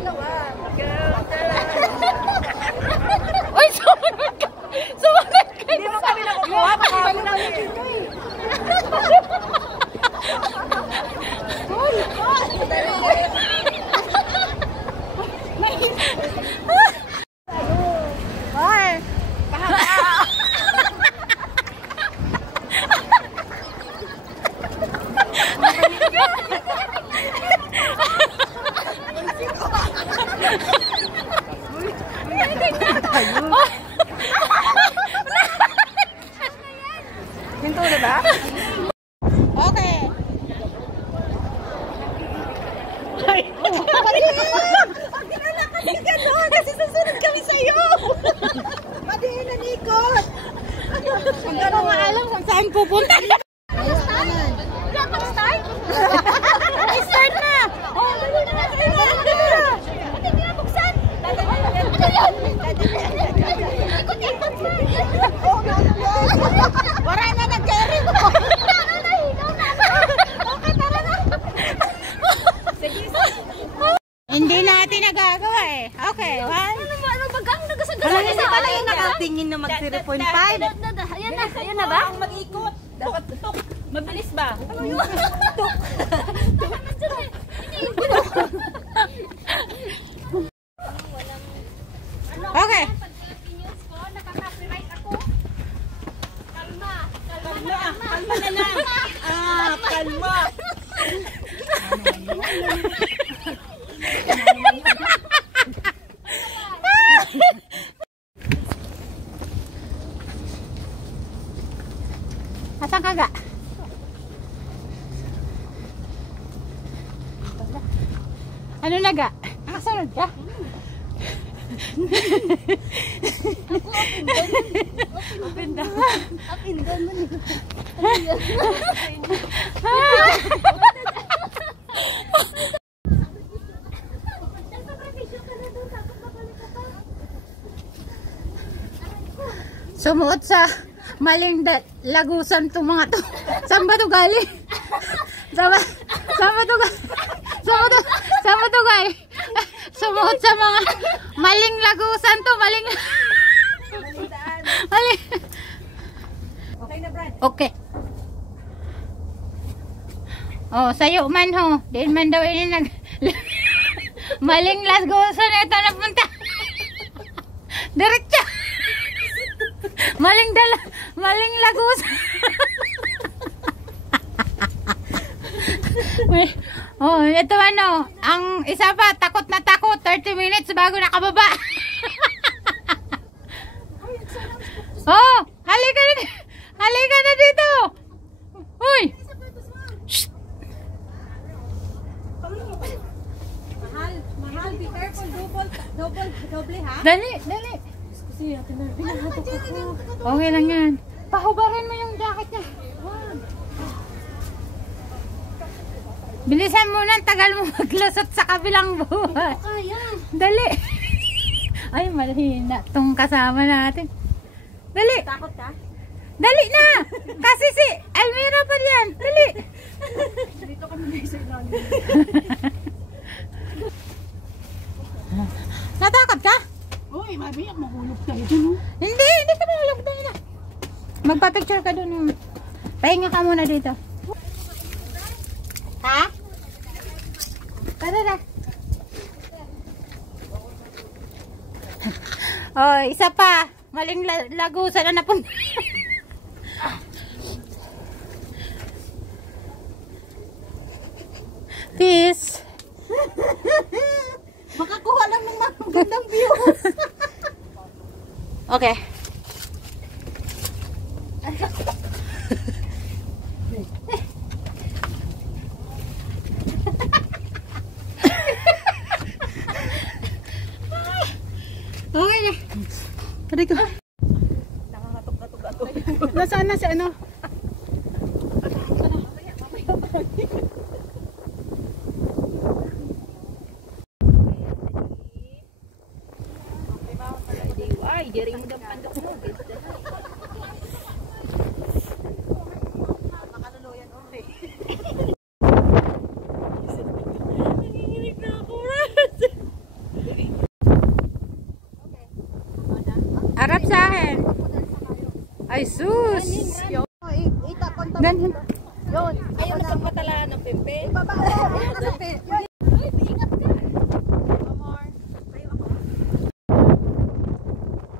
dalawa. Uy, sumunod ka! Sumunod ka! Hindi mo kami nakukuha. Baka mo namin dito eh. Hoy! Hoy! Hinto na ba? Okay. Ay! Kasi gano'n! Kasi susunod kami sa'yo! Madiin na nikot! Hindi ko maalam kung saan pupunta. Wala pang start? Start na! Oh, dali na! Hindi na buksan! Ano yan? Ikot-ikot na! Wala na nag-carry mo. Okay, tara na! Sige, Hindi natin nagagawa eh. Okay, one. ano bagang nagasagasa? Wala na pala yung nakatingin na mag 0.5. Ayan na ba? Ang mag-ikot. Dapat tuk. Mabilis ba? Ano yun? Tuk. Okay. Kalma na lang. Kalma. Asan ka ga? Ano na ga? Nakasunod ka? Up and down man. Sumuot sa maling lagusan itong mga to. Saan ba ito galing? Saan ba ito galing? Sumuot sa mga maling lagusan to. Maling. Okay na, Brad. Okay. Oh, sayo man ho. Diin man daw ini nag maling lagusan ito napunta. Diretso. Maling lagusan. Oh, ito ano, ang isa pa takot na takot 30 minutes bago nakababa. Oh, halika na dito. Uy. Mahal, be careful. Double ha? Dali. Kasi ate na, binahatok ako. Okay lang yan. Pahubarin mo yung jacket niya. Bilisan mo na, tagal mo maglusot sa kabilang buhay. Kaya. Dali. Ay, malihina tong kasama natin. Dali. Takot ka? Dali na. Kasi si Almira pa yan. Dali. Dito kami na isa ilalim. Natakot ka? Uy, mabiyak, mahulog tayo dun. Hindi ka mahulog na. Magpa-picture ka dun. Pahinga ka muna dito. Ha? Tara na. Oh, isa pa. Maling lagusan na napunta. Peace. Makakuha lang ng magandang views. Okay. Okay na. Tari ko. Nakakatok-katok ako. Nasaan na si ano? Ay, diri mo daw pandok mo. Makaluluyan okay. Nanginginig na ako. Harap sa akin. Ay, sus. Ganyan. Ayaw na pagpatalaan ng pempe.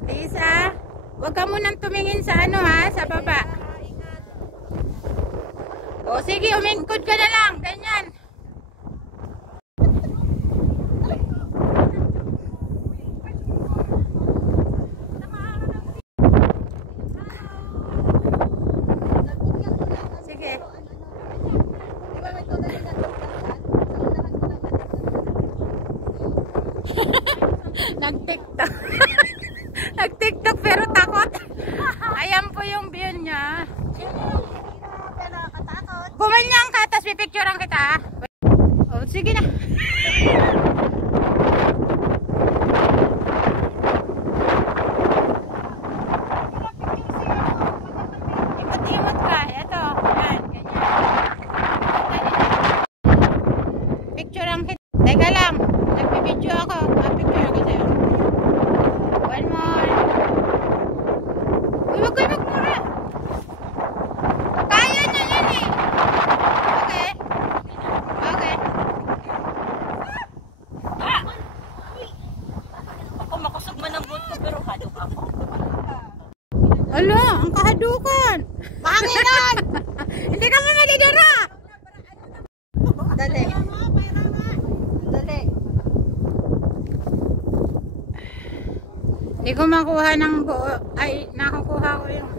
Lisa, huwag ka munang tumingin sa ano ha, sa baba. O sige, umingkod ka na lang. Ganyan. Sige. Nag-tiktok. Nag-tiktok pero takot. Ayan po yung view niya. Bumanyang ka, tapos pipicturean kita. Oh, sige na. Imot-imot ka. Ito. Yan. Ganyan. Picturean kita. Teka lang. Nagpipicture ako. Mapicture ako sa'yo. One more. Uy, wag kayo magmura. Kaya na yan eh. Okay. Okay. Ako makusog man ang buto pero hadok ako. Ala, ang kahadukan. Panginan! Hindi ka mo malidura. Dali. Dali. Hindi ko makuha ng buo. Ay, nakukuha ko yung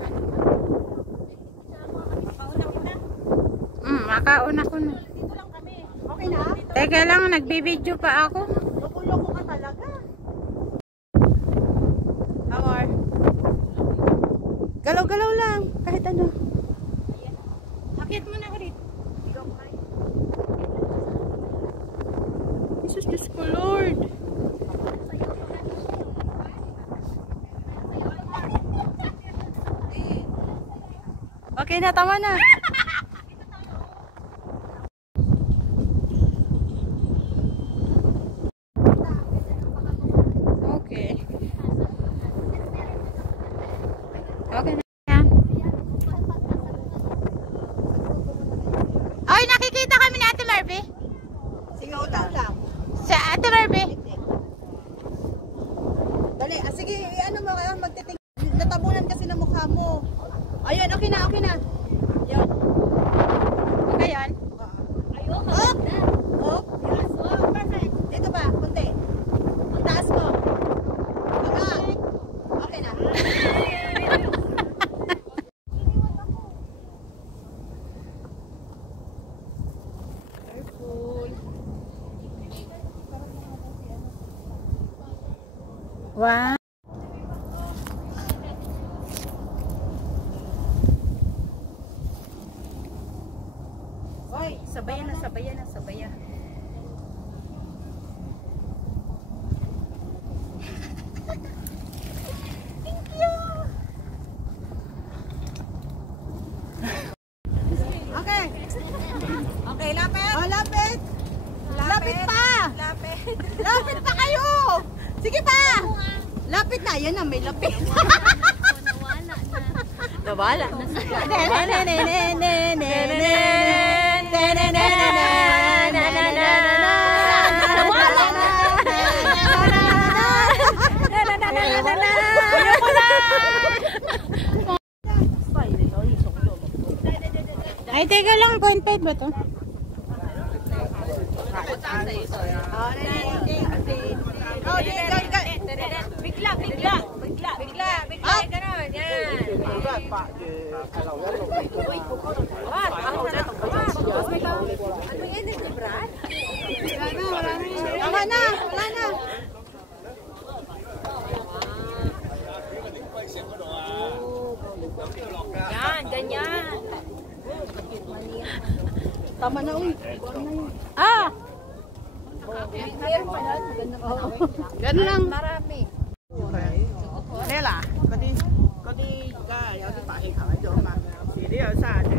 makauna ko na. Dito lang kami. Okay na? Teka lang, nagbibideo pa ako. Loko-loko ka talaga. Amor. Galaw-galaw lang. Kahit ano. Akit mo na ako dito. Jesus, Diyos ko, Lord. Okay na, tama na. Okay. Okay na yan. Ay, nakikita kami ni Ate Marby. Sige, utang lang. Sa Ate Marby. Dali, sige, ano mo kayo, magtiting. Natabunan kasi ng mukha mo. Ayun, okay na, okay na. Yan. Okay yan. Up! Up! Yes, oh, perfect. Dito ba, kunti. Ang taas mo. Baba. Okay na. Wow. Oy, sabayan na, sabayan na, sabayan. Thank you. Okay. Okay, lapit. Oh, lapit. Lapit pa. Lapit. Lapit pa kayo. Sige pa. Lapit na. Yan na, may lapit. Nawala na. Ay, teka lang. 0.5 ba to? Bigla, bigla. Bigla, bigla. Bigla, gano'n. Yan. Ano yung energy, Brad? Wala na, wala na. Yan, ganyan. Tama na, uy. Ah! Ganun lang. Marami. Thế là có đi gà có đi phải khởi chỗ mà chỉ đi ở xa chứ